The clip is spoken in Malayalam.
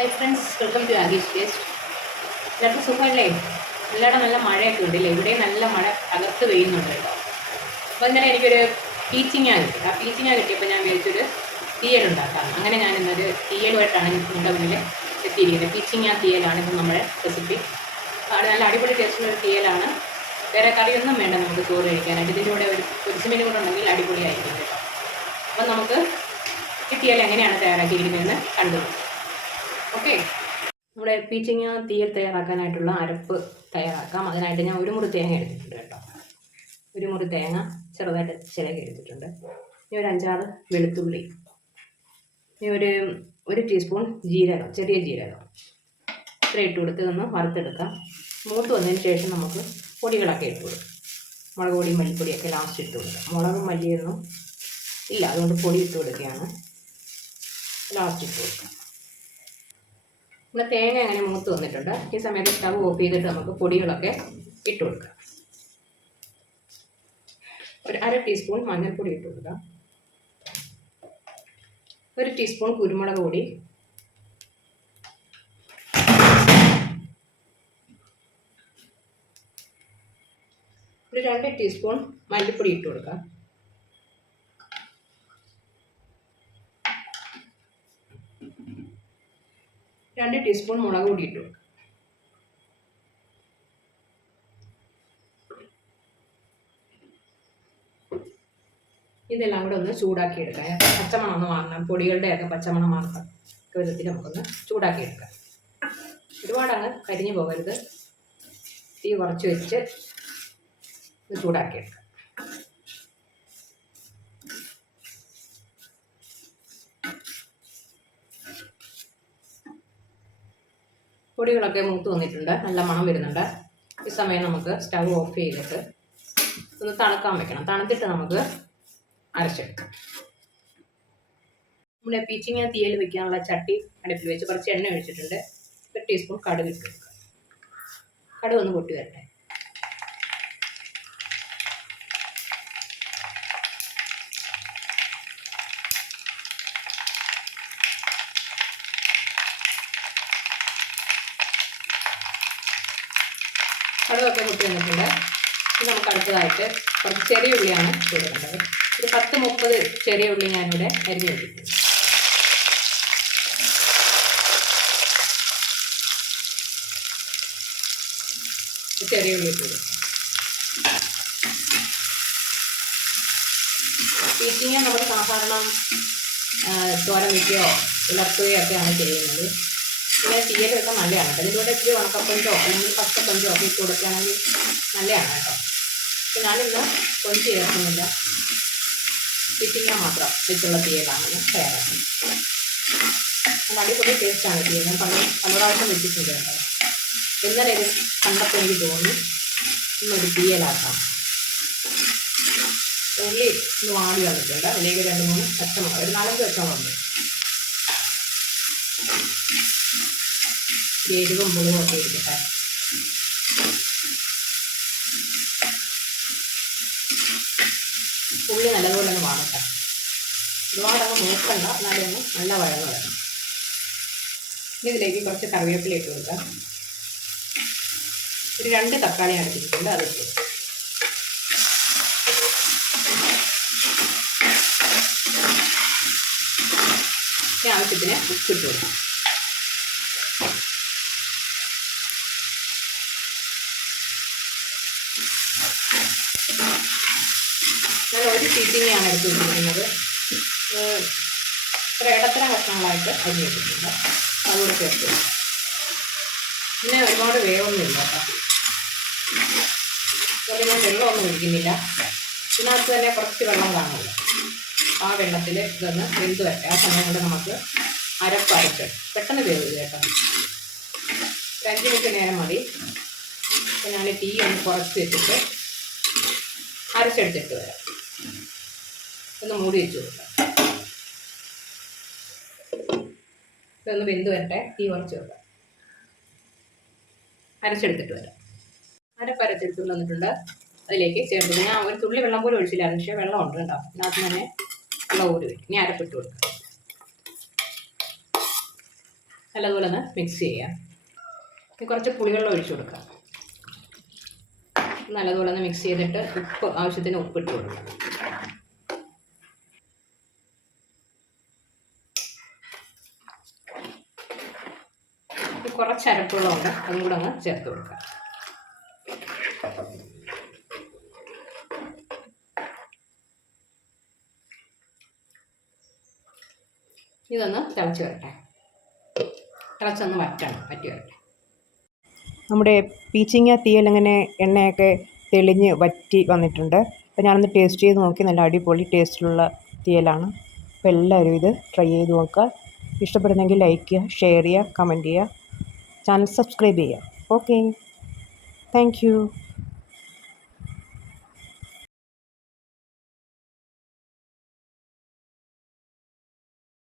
Hi friends welcome to Agish taste എല്ലാവർക്കും സുഖമല്ലേ? എല്ലായിടും നല്ല മഴയൊക്കെ ഉണ്ടല്ലേ ഇവിടെ നല്ല മഴ അകത്ത് പെയ്യുന്നുണ്ട് കേട്ടോ. അപ്പോൾ ഇന്നലെ എനിക്കൊരു ടീച്ചിങ്ങാ കിട്ടി. ആ ടീച്ചിങ്ങാ കിട്ടിയപ്പോൾ ഞാൻ വിചാരിച്ചൊരു തീയൽ ഉണ്ടാക്കാം. അങ്ങനെ ഞാൻ ഇന്നൊരു തീയലുമായിട്ടാണ് നിങ്ങളുടെ മുന്നിൽ എത്തിയിരിക്കുന്നത്. ടീച്ചിങ് ആ തീയലാണ് ഇപ്പം നമ്മുടെ റെസിപ്പി അവിടെ നല്ല അടിപൊളി ടേസ്റ്റുള്ള ഒരു തീയലാണ്. വേറെ കറിയൊന്നും വേണ്ട നമുക്ക് ചോറ് കഴിക്കാനായിട്ട്. ഇതിന്റെ കൂടെ ഒരു കുരിശുമീൻ കൂടെ ഉണ്ടെങ്കിൽ അടിപൊളിയായിരിക്കും കേട്ടോ. അപ്പം നമുക്ക് ഈ എങ്ങനെയാണ് തയ്യാറാക്കിയിരിക്കുന്നതെന്ന് കണ്ടു ഓക്കെ നമ്മുടെ പീച്ചിങ്ങ തീയൽ തയ്യാറാക്കാനായിട്ടുള്ള അരപ്പ് തയ്യാറാക്കാം. അതിനായിട്ട് ഞാൻ ഒരു മുറി തേങ്ങ എടുത്തിട്ടുണ്ട് കേട്ടോ. ഒരു മുറി തേങ്ങ ചെറുതായിട്ട് ചിലകി എടുത്തിട്ടുണ്ട്. ഇനി ഒരു അഞ്ചാറ് വെളുത്തുള്ളി. ഇനി ഒരു ഒരു ടീസ്പൂൺ ജീരകം ചെറിയ ജീരകം. ഇത്ര ഇട്ട് കൊടുത്ത് ഒന്ന് വറുത്തെടുക്കാം. മൂത്ത് വന്നതിന് ശേഷം നമുക്ക് പൊടികളൊക്കെ ഇട്ട് കൊടുക്കാം. മുളക് പൊടി മല്ലിപ്പൊടിയൊക്കെ ലാസ്റ്റ് ഇട്ട് കൊടുക്കാം. മുളകും മല്ലിയൊന്നും ഇല്ല. അതുകൊണ്ട് പൊടി ഇട്ട് കൊടുക്കുകയാണ്. ലാസ്റ്റ് ഇട്ട് കൊടുക്കാം. നമ്മുടെ തേങ്ങ അങ്ങനെ മൂത്ത് വന്നിട്ടുണ്ട്. ഈ സമയത്ത് സ്റ്റവ് ഓഫ് ചെയ്തിട്ട് നമുക്ക് പൊടികളൊക്കെ ഇട്ട് കൊടുക്കാം. ഒരു അര ടീസ്പൂൺ മഞ്ഞൾപ്പൊടി ഇട്ട് കൊടുക്കാം. ഒരു ടീസ്പൂൺ കുരുമുളക് പൊടി. ഒരു രണ്ട് ടീസ്പൂൺ മല്ലിപ്പൊടി ഇട്ട് കൊടുക്കാം. രണ്ട് ടീസ്പൂൺ മുളക് പൊടി ഇട്ടു ഇതെല്ലാം കൂടെ ഒന്ന് ചൂടാക്കി എടുക്കാം പച്ചമണം ഒന്ന് മാറണം പൊടികളുടെയൊക്കെ പച്ചമണം മാറണം വിധത്തിൽ നമുക്കൊന്ന് ചൂടാക്കി എടുക്കാം ഒരുപാടങ്ങ് കരിഞ്ഞു പോകരുത്. തീ കുറച്ച് വെച്ച് ചൂടാക്കി എടുക്കാം പൊടികളൊക്കെ മൂത്ത് വന്നിട്ടുണ്ട്. നല്ല മണം വരുന്നുണ്ട്. ഈ സമയം നമുക്ക് സ്റ്റവ് ഓഫ് ചെയ്തിട്ട് ഒന്ന് തണുക്കാൻ വെക്കണം. തണുത്തിട്ട് നമുക്ക് അരച്ചെടുക്കാം. നമ്മുടെ പീച്ചിങ്ങ തീയൽ വെക്കാനുള്ള ചട്ടി അടുപ്പിൽ വെച്ച് കുറച്ച് എണ്ണ ഒഴിച്ചിട്ടുണ്ട്. ഒരു ടീസ്പൂൺ കടുക് ഇട്ട് കൊടുക്കുക കടുക് ഒന്ന് പൊട്ടി വരട്ടെ. കടുകൊക്കെ പൊട്ടി വന്നിട്ടുണ്ട്. ഇത് നമുക്ക് അടുത്തതായിട്ട് കുറച്ച് ചെറിയ ഉള്ളിയാണ് കൊടുക്കേണ്ടത് ഒരു പത്ത് മുപ്പത് ചെറിയ ഉള്ളി ഞാനിവിടെ അരിഞ്ഞ് വെച്ചിട്ടുണ്ട് ചെറിയ ഉള്ളി ഇട്ട് പീച്ചിങ്ങ നമ്മൾ സാധാരണ തോരൻ വയ്ക്കുകയോ ഉലർത്തുകയോ ഒക്കെയാണ് ചെയ്യുന്നത്. ഇങ്ങനെ തീയലൊക്കെ നല്ലതാണ് കേട്ടോ. ഇതിലൂടെ ഇച്ചിരി ഉണക്കപ്പൊഞ്ചോ അല്ലെങ്കിൽ പച്ചപ്പൊഞ്ചോ ഒക്കെ ഇട്ട് കൊടുക്കുകയാണെങ്കിൽ നല്ലതാണ് കേട്ടോ. പക്ഷെ ഞാനിന്ന് കൊഞ്ച് ചേർക്കുന്നില്ല. പീച്ചിങ്ങ മാത്രം വെച്ചുള്ള തീയലാണ് തയ്യാറാക്കുന്നത്. അടിപൊളി ടേസ്റ്റാണ് തീയൽ ഞാൻ പല പല പ്രാവശ്യം വെച്ചിട്ടുണ്ട് കേട്ടോ. ഇന്നലെ ഇത് കണ്ടപ്പോൾ എനിക്ക് തോന്നി ഇന്നൊരു തീയലാക്കാം. ഉള്ളി ഒന്ന് വാടി വന്നിട്ടുണ്ട്. അതിലേക്ക് രണ്ട് മൂന്ന് പച്ചമുളക് ഒരു നാലഞ്ച് പച്ചമുളകുണ്ട് എരിവും മുളകൊക്കെ ഇരിക്കട്ടെ ഉള്ളി നല്ലതുപോലെ ഒന്ന് വാങ്ങട്ടെ ഒരുപാടങ്ങ് മൂക്കണ്ട എന്നാലും ഒന്ന് നല്ല വഴങ്ങ് വരണം. ഇതിലേക്ക് കുറച്ച് കറിവേപ്പില ഇട്ട് കൊടുക്കാം. ഒരു രണ്ട് തക്കാളി അടിച്ചിട്ടുണ്ട് അത് ഇട്ട് കൊടുക്കാം. ഇനി ആവശ്യത്തിന് ഉപ്പിട്ട് കൊടുക്കാം. ഞാൻ ഒരു ടീച്ചിങ്ങാണ് എടുത്ത് വെച്ചിരിക്കുന്നത് ഇത്ര ഇടത്തര കഷ്ണങ്ങളായിട്ട് അരി വെച്ചിട്ടുണ്ട്. അതുകൂടെ ചേർത്ത്. പിന്നെ ഒരുപാട് വേവൊന്നുമില്ല കേട്ടോ. അതുകൊണ്ട് ഞാൻ വെള്ളമൊന്നും ഒഴിക്കുന്നില്ല. ഇതിനകത്ത് തന്നെ കുറച്ച് വെള്ളം കാണുമല്ലോ ആ വെള്ളത്തിൽ ഇതൊന്ന് വെന്ത് വരട്ടെ. ആ സമയം കൊണ്ട് നമുക്ക് അരപ്പരച്ച് പെട്ടെന്ന് വേവ് കേട്ടോ. ഒരു അഞ്ച് മിനിറ്റ് നേരം മതി. അപ്പോൾ ഞാൻ തീ ഒന്ന് കുറച്ച് വെച്ചിട്ട് അരച്ചെടുത്തിട്ട് വരാം. ഒന്ന് മൂടി വെച്ച് കൊടുക്കാം. ഇതൊന്ന് വെന്ത് വരട്ടെ തീ കുറച്ച് വെക്കാം. അരച്ചെടുത്തിട്ട് വരാം. അരപ്പ് അരച്ചെടുത്ത് വന്നിട്ടുണ്ട്. അതിലേക്ക് ചേർത്ത് ഞാൻ ഒരു തുള്ളി വെള്ളം പോലും ഒഴിച്ചില്ലായിരുന്നു പക്ഷേ വെള്ളം ഉണ്ട് കേട്ടോ. അതിനകത്ത് തന്നെ വെള്ളം ഊരി വയ്ക്കും ഇനി അരപ്പിട്ട് കൊടുക്കാം. നല്ലതുപോലെ ഒന്ന് മിക്സ് ചെയ്യാം. കുറച്ച് പുളിവെള്ളം ഒഴിച്ചു കൊടുക്കാം. നല്ലതുപോലെ ഒന്ന് മിക്സ് ചെയ്തിട്ട് ഉപ്പ് ആവശ്യത്തിന് ഉപ്പ് ഇട്ട് ഇനി കുറച്ച് അരപ്പുള്ളതുകൊണ്ട് അതും കൂടെ ഒന്ന് ചേർത്ത് കൊടുക്കാം. ഇതൊന്ന് തിളച്ച് വരട്ടെ. തിളച്ചൊന്ന് വറ്റണം വറ്റി വരട്ടെ. നമ്മുടെ പീച്ചിങ്ങ തീയൽ ഇങ്ങനെ എണ്ണയൊക്കെ തെളിഞ്ഞ് വറ്റി വന്നിട്ടുണ്ട്. അപ്പോൾ ഞാനൊന്ന് ടേസ്റ്റ് ചെയ്ത് നോക്കി. നല്ല അടിപൊളി ടേസ്റ്റിലുള്ള തീയലാണ്. അപ്പോൾ എല്ലാവരും ഇത് ട്രൈ ചെയ്ത് നോക്കുക. ഇഷ്ടപ്പെടുന്നെങ്കിൽ ലൈക്ക് ചെയ്യുക ഷെയർ ചെയ്യുക കമന്റ് ചെയ്യുക. ചാനൽ സബ്സ്ക്രൈബ് ചെയ്യുക. ഓക്കെ. താങ്ക്